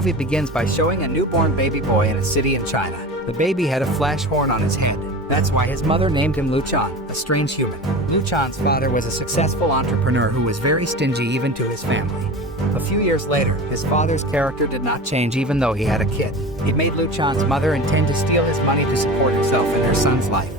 movie begins by showing a newborn baby boy in a city in China. The baby had a flash horn on his head. That's why his mother named him Luchan, a strange human. Luchan's father was a successful entrepreneur who was very stingy even to his family. A few years later, his father's character did not change even though he had a kid. It made Luchan's mother intend to steal his money to support herself and her son's life.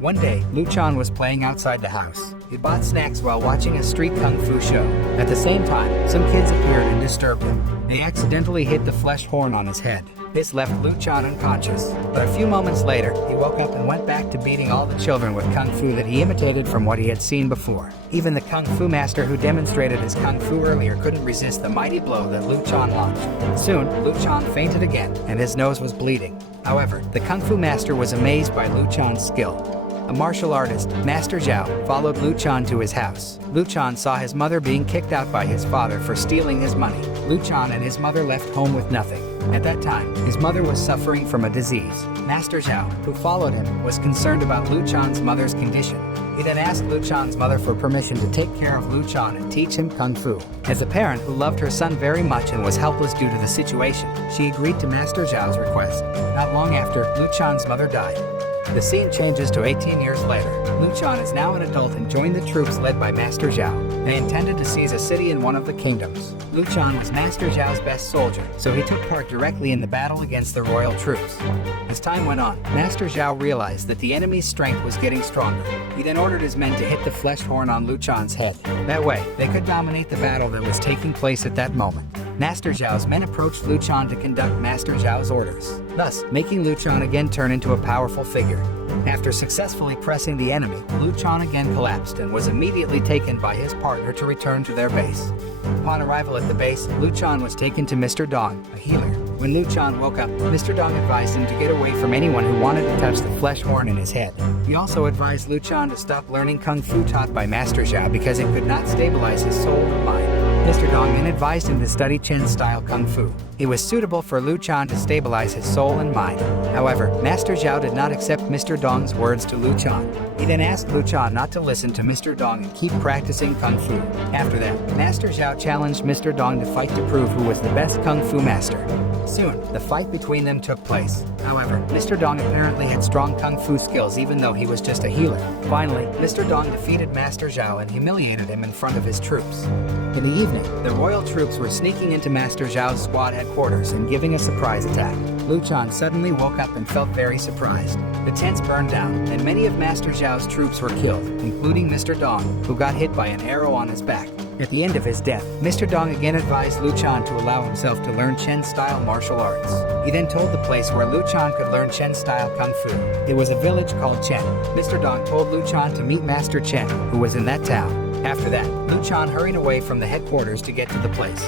One day, Luchan was playing outside the house. He bought snacks while watching a street kung fu show. At the same time, some kids appeared and disturbed him. They accidentally hit the flesh horn on his head. This left Luchan unconscious. But a few moments later, he woke up and went back to beating all the children with kung fu that he imitated from what he had seen before. Even the kung fu master who demonstrated his kung fu earlier couldn't resist the mighty blow that Luchan launched. Soon, Luchan fainted again, and his nose was bleeding. However, the kung fu master was amazed by Luchan's skill. A martial artist, Master Zhao, followed Luchan to his house. Luchan saw his mother being kicked out by his father for stealing his money. Luchan and his mother left home with nothing. At that time, his mother was suffering from a disease. Master Zhao, who followed him, was concerned about Luchan's mother's condition. He then asked Luchan's mother for permission to take care of Luchan and teach him kung fu. As a parent who loved her son very much and was helpless due to the situation, she agreed to Master Zhao's request. Not long after, Luchan's mother died. The scene changes to 18 years later. Luchan is now an adult and joined the troops led by Master Zhao. They intended to seize a city in one of the kingdoms. Luchan was Master Zhao's best soldier, so he took part directly in the battle against the royal troops. As time went on, Master Zhao realized that the enemy's strength was getting stronger. He then ordered his men to hit the flesh horn on Luchan's head. That way, they could dominate the battle that was taking place at that moment. Master Zhao's men approached Luchan to conduct Master Zhao's orders, thus making Luchan again turn into a powerful figure. After successfully pressing the enemy, Luchan again collapsed and was immediately taken by his partner to return to their base. Upon arrival at the base, Luchan was taken to Mr. Dong, a healer. When Luchan woke up, Mr. Dong advised him to get away from anyone who wanted to touch the flesh horn in his head. He also advised Luchan to stop learning kung fu taught by Master Zhao because it could not stabilize his soul and mind. Mr. Dong then advised him to study Chen-style kung fu. It was suitable for Luchan to stabilize his soul and mind. However, Master Zhao did not accept Mr. Dong's words to Luchan. He then asked Luchan not to listen to Mr. Dong and keep practicing kung fu. After that, Master Zhao challenged Mr. Dong to fight to prove who was the best kung fu master. Soon, the fight between them took place. However, Mr. Dong apparently had strong kung fu skills even though he was just a healer. Finally, Mr. Dong defeated Master Zhao and humiliated him in front of his troops. In the evening, the royal troops were sneaking into Master Zhao's squad headquarters and giving a surprise attack. Luchan suddenly woke up and felt very surprised. The tents burned down, and many of Master Zhao's troops were killed, including Mr. Dong, who got hit by an arrow on his back. At the end of his death, Mr. Dong again advised Luchan to allow himself to learn Chen-style martial arts. He then told the place where Luchan could learn Chen-style kung fu. It was a village called Chen. Mr. Dong told Luchan to meet Master Chen, who was in that town. After that, Luchan hurried away from the headquarters to get to the place.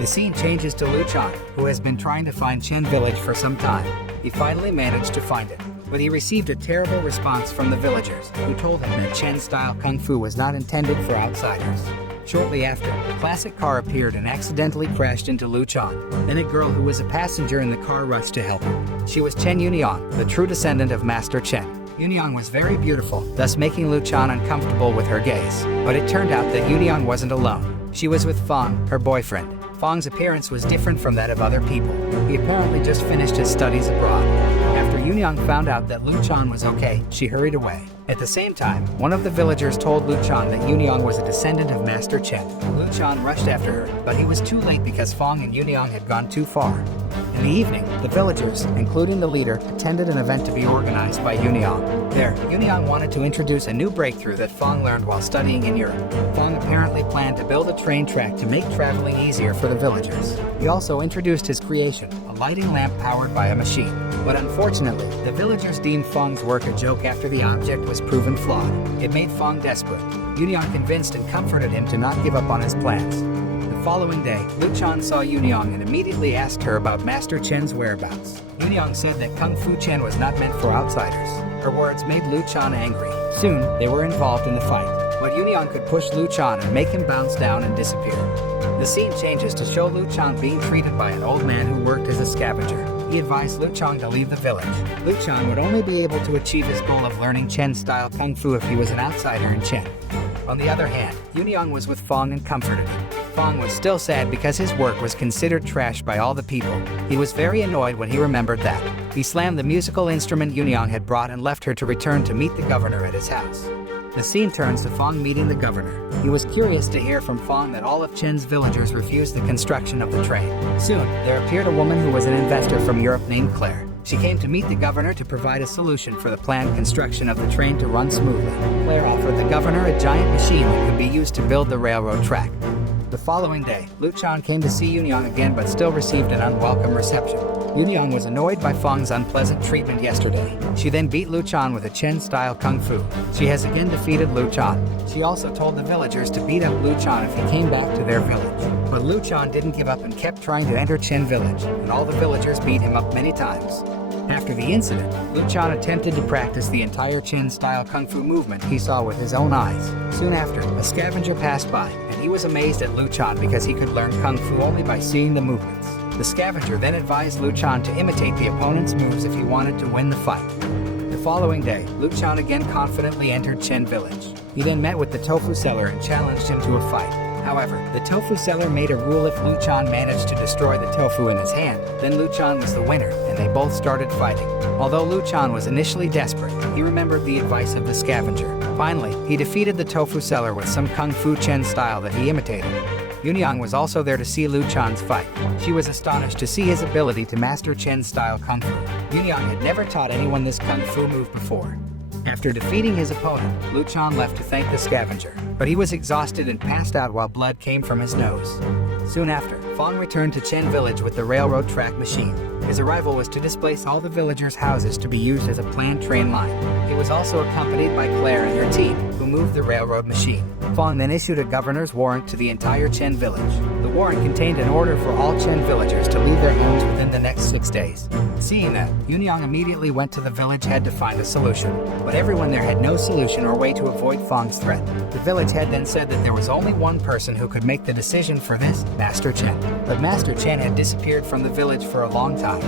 The scene changes to Luchan, who has been trying to find Chen Village for some time. He finally managed to find it, but he received a terrible response from the villagers, who told him that Chen-style kung fu was not intended for outsiders. Shortly after, a classic car appeared and accidentally crashed into Luchan. Then a girl who was a passenger in the car rushed to help him. She was Chen Yunyang, the true descendant of Master Chen. Yunyang was very beautiful, thus making Luchan uncomfortable with her gaze. But it turned out that Yunyang wasn't alone. She was with Fang, her boyfriend. Fang's appearance was different from that of other people. He apparently just finished his studies abroad. After Yunyang found out that Luchan was okay, she hurried away. At the same time, one of the villagers told Luchan that Yunyang was a descendant of Master Chen. Luchan rushed after her, but he was too late because Fang and Yunyang had gone too far. In the evening, the villagers, including the leader, attended an event to be organized by Yunyang. There, Yunyang wanted to introduce a new breakthrough that Fang learned while studying in Europe. Fang apparently planned to build a train track to make traveling easier for the villagers. He also introduced his creation, a lighting lamp powered by a machine. But unfortunately, the villagers deemed Fang's work a joke after the object was proven flawed. It made Fang desperate. Yunyang convinced and comforted him to not give up on his plans. The following day, Luchan saw Yunyang and immediately asked her about Master Chen's whereabouts. Yunyang said that Kung Fu Chen was not meant for outsiders. Her words made Luchan angry. Soon, they were involved in the fight, but Yunyang could push Luchan and make him bounce down and disappear. The scene changes to show Luchan being treated by an old man who worked as a scavenger. He advised Luchan to leave the village. Luchan would only be able to achieve his goal of learning Chen-style Kung Fu if he was an outsider in Chen. On the other hand, Yunyang was with Fang and comforted him. Fong was still sad because his work was considered trash by all the people. He was very annoyed when he remembered that. He slammed the musical instrument Yunyang had brought and left her to return to meet the governor at his house. The scene turns to Fong meeting the governor. He was curious to hear from Fong that all of Chen's villagers refused the construction of the train. Soon, there appeared a woman who was an investor from Europe named Claire. She came to meet the governor to provide a solution for the planned construction of the train to run smoothly. Claire offered the governor a giant machine that could be used to build the railroad track. The following day, Luchan came to see Yunyang again but still received an unwelcome reception. Yunyang was annoyed by Fong's unpleasant treatment yesterday. She then beat Luchan with a Chen-style kung fu. She has again defeated Luchan. She also told the villagers to beat up Luchan if he came back to their village. But Luchan didn't give up and kept trying to enter Chen Village, and all the villagers beat him up many times. After the incident, Luchan attempted to practice the entire Chen-style kung fu movement he saw with his own eyes. Soon after, a scavenger passed by, and he was amazed at Luchan because he could learn kung fu only by seeing the movements. The scavenger then advised Luchan to imitate the opponent's moves if he wanted to win the fight. The following day, Luchan again confidently entered Chen Village. He then met with the tofu seller and challenged him to a fight. However, the tofu seller made a rule: if Luchan managed to destroy the tofu in his hand, then Luchan was the winner, and they both started fighting. Although Luchan was initially desperate, he remembered the advice of the scavenger. Finally, he defeated the tofu seller with some Kung Fu Chen style that he imitated. Yunyang was also there to see Luchan's fight. She was astonished to see his ability to master Chen-style Kung Fu. Yunyang had never taught anyone this Kung Fu move before. After defeating his opponent, Luchan left to thank the scavenger, but he was exhausted and passed out while blood came from his nose. Soon after, Fong returned to Chen Village with the railroad track machine. His arrival was to displace all the villagers' houses to be used as a planned train line. He was also accompanied by Claire and her team, who moved the railroad machine. Fong then issued a governor's warrant to the entire Chen Village. The warrant contained an order for all Chen villagers to leave their homes within the next 6 days. Seeing that, Yunyang immediately went to the village head to find a solution, but everyone there had no solution or way to avoid Fong's threat. The village head then said that there was only one person who could make the decision for this, Master Chen. But Master Chen had disappeared from the village for a long time.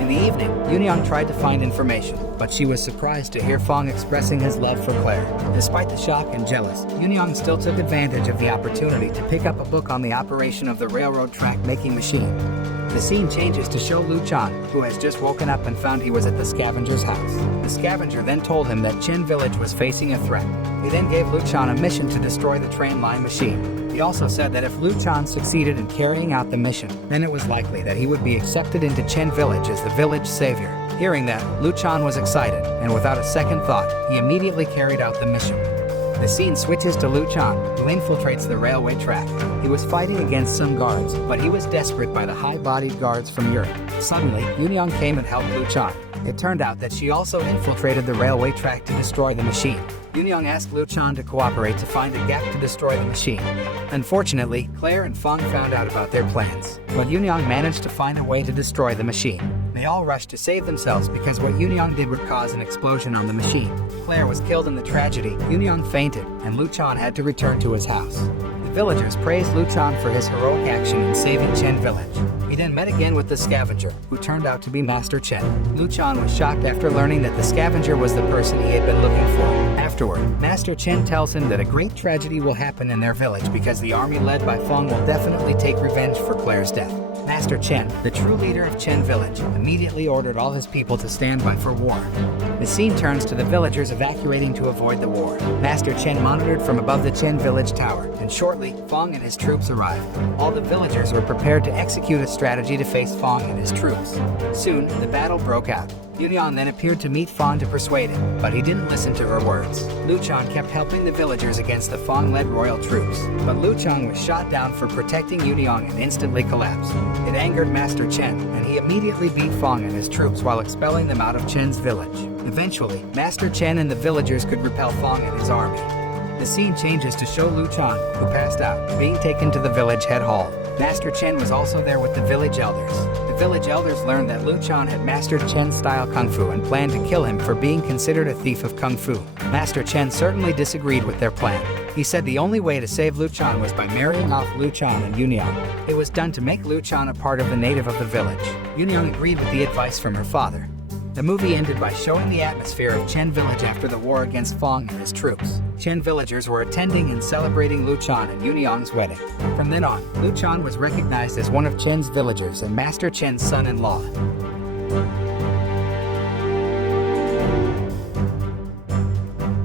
In the evening, Yunyang tried to find information, but she was surprised to hear Fong expressing his love for Claire. Despite the shock and jealous, Yunyang still took advantage of the opportunity to pick up a book on the operation of the railroad track making machine. The scene changes to show Luchan, who has just woken up and found he was at the scavenger's house. The scavenger then told him that Chen Village was facing a threat. He then gave Luchan a mission to destroy the train line machine. He also said that if Luchan succeeded in carrying out the mission, then it was likely that he would be accepted into Chen Village as the village savior. Hearing that, Luchan was excited, and without a second thought, he immediately carried out the mission. The scene switches to Luchan, who infiltrates the railway track. He was fighting against some guards, but he was desperate by the high-bodied guards from Europe. Suddenly, Yunyang came and helped Luchan. It turned out that she also infiltrated the railway track to destroy the machine. Yunyang asked Luchan to cooperate to find a gap to destroy the machine. Unfortunately, Claire and Fong found out about their plans, but Yunyang managed to find a way to destroy the machine. They all rushed to save themselves because what Yunyang did would cause an explosion on the machine. Claire was killed in the tragedy, Yunyang fainted, and Luchan had to return to his house. The villagers praised Luchan for his heroic action in saving Chen Village. He then met again with the scavenger, who turned out to be Master Chen. Luchan was shocked after learning that the scavenger was the person he had been looking for. Afterward, Master Chen tells him that a great tragedy will happen in their village because the army led by Fong will definitely take revenge for Claire's death. Master Chen, the true leader of Chen Village, immediately ordered all his people to stand by for war. The scene turns to the villagers evacuating to avoid the war. Master Chen monitored from above the Chen Village tower, and shortly, Fong and his troops arrived. All the villagers were prepared to execute a strategy to face Fong and his troops. Soon, the battle broke out. Yunyang then appeared to meet Fong to persuade him, but he didn't listen to her words. Luchan kept helping the villagers against the Fong-led royal troops, but Luchan was shot down for protecting Yunyang and instantly collapsed. It angered Master Chen, and he immediately beat Fong and his troops while expelling them out of Chen's village. Eventually, Master Chen and the villagers could repel Fong and his army. The scene changes to show Luchan, who passed out, being taken to the village head hall. Master Chen was also there with the village elders. The village elders learned that Luchan had mastered Chen-style Kung Fu and planned to kill him for being considered a thief of Kung Fu. Master Chen certainly disagreed with their plan. He said the only way to save Luchan was by marrying off Luchan and Yunyang. It was done to make Luchan a part of the native of the village. Yunyang agreed with the advice from her father. The movie ended by showing the atmosphere of Chen Village after the war against Fong and his troops. Chen villagers were attending and celebrating Luchan and Yunyang's wedding. From then on, Luchan was recognized as one of Chen's villagers and Master Chen's son-in-law.